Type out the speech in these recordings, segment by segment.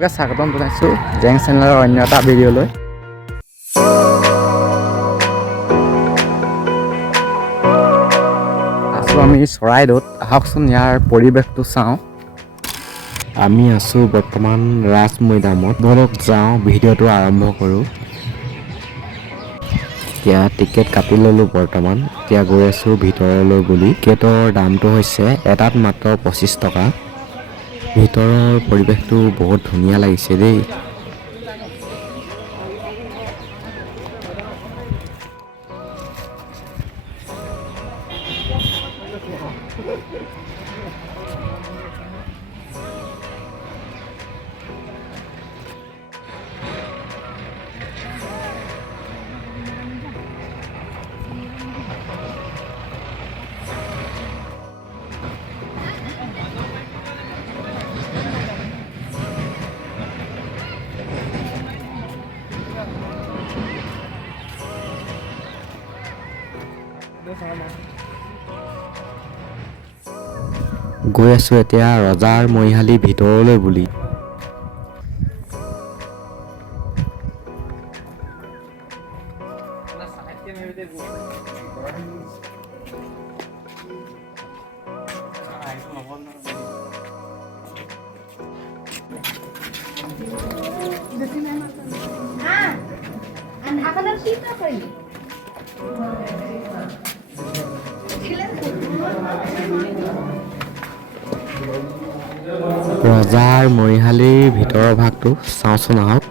সকলোকে স্বাগতম জনাইছোঁ জেং চেনেলৰ অন্য এটা ভিডিঅ'লৈ। আছোঁ আমি চৰাইদেউত। আহকচোন ইয়াৰ পৰিৱেশটো চাওঁ। আমি আছোঁ বৰ্তমান ৰাজ মৈদামত। বলক যাওঁ, ভিডিঅ'টো আৰম্ভ কৰোঁ। এতিয়া টিকেট কাটি ল'লোঁ বৰ্তমান। এতিয়া গৈ আছোঁ ভিতৰলৈ বুলি। টিকেটৰ দামটো হৈছে এটাত মাত্ৰ 25 টকা। ভিতৰৰ পৰিৱেশটো বহুত ধুনীয়া লাগিছে দেই। গৈ আছোঁ এতিয়া ৰজাৰ মৰিশালি ভিতৰলৈ বুলি। ৰজাৰ মৰিশালিৰ ভিতৰৰ ভাগটো চাওঁচোন আহক।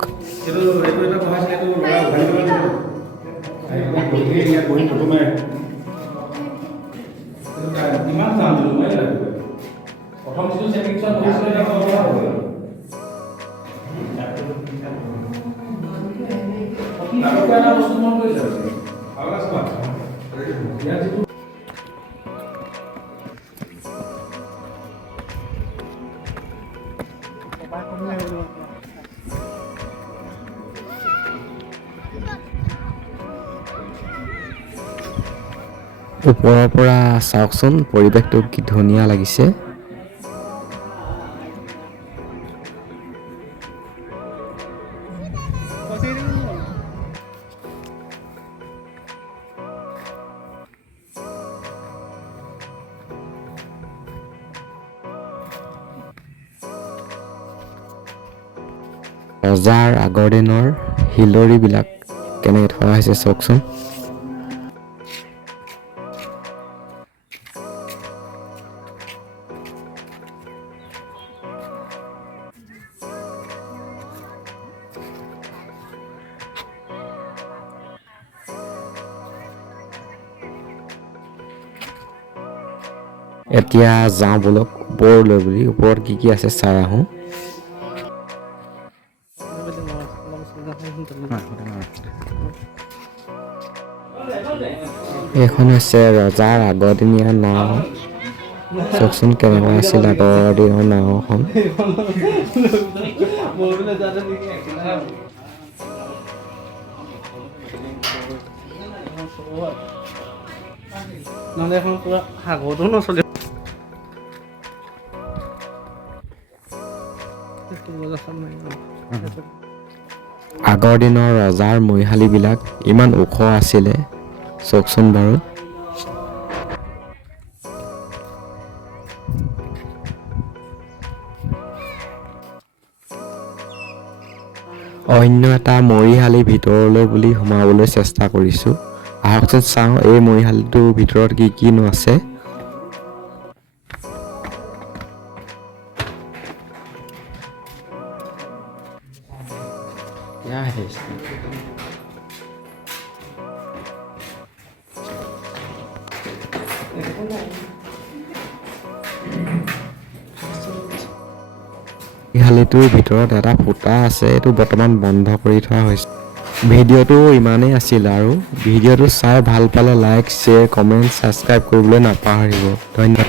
ওপৰৰ পৰা চাওকচোন পৰিৱেশটো কি ধুনীয়া লাগিছে। ৰজাৰ আগৰ দিনৰ শিলৰিবিলাক কেনেকৈ থোৱা হৈছে চাওকচোন। এতিয়া যাওঁ বলক ওপৰলৈ বুলি। ওপৰত কি কি আছে চাই আহোঁ। এইখন হৈছে ৰজাৰ আগৰদিনীয়া নাও। চাওকচোন কেনেকুৱা আছিল আগৰ দিনৰ নাওখন। নহ'লে এখন পুৰা সাগৰতো নচলে। আগৰ দিনৰ ৰজাৰ মৰিশালিবিলাক ইমান ওখ আছিলে চাওকচোন বাৰু। অন্য এটা মৰিশালি ভিতৰলৈ বুলি সোমাবলৈ চেষ্টা কৰিছোঁ। আহকচোন চাওঁ এই মৰিশালিটোৰ ভিতৰত কি কিনো আছে। মৰিশালিটোৰ ভিতৰত এটা ফুটা আছে, এইটো বৰ্তমান বন্ধ কৰি থোৱা হৈছে। ভিডিঅ'টো ইমানেই আছিল আৰু ভিডিঅ'টো চাই ভাল পালে লাইক, শ্বেয়াৰ, কমেণ্ট, ছাবস্ক্ৰাইব কৰিবলৈ নাপাহৰিব। ধন্যবাদ।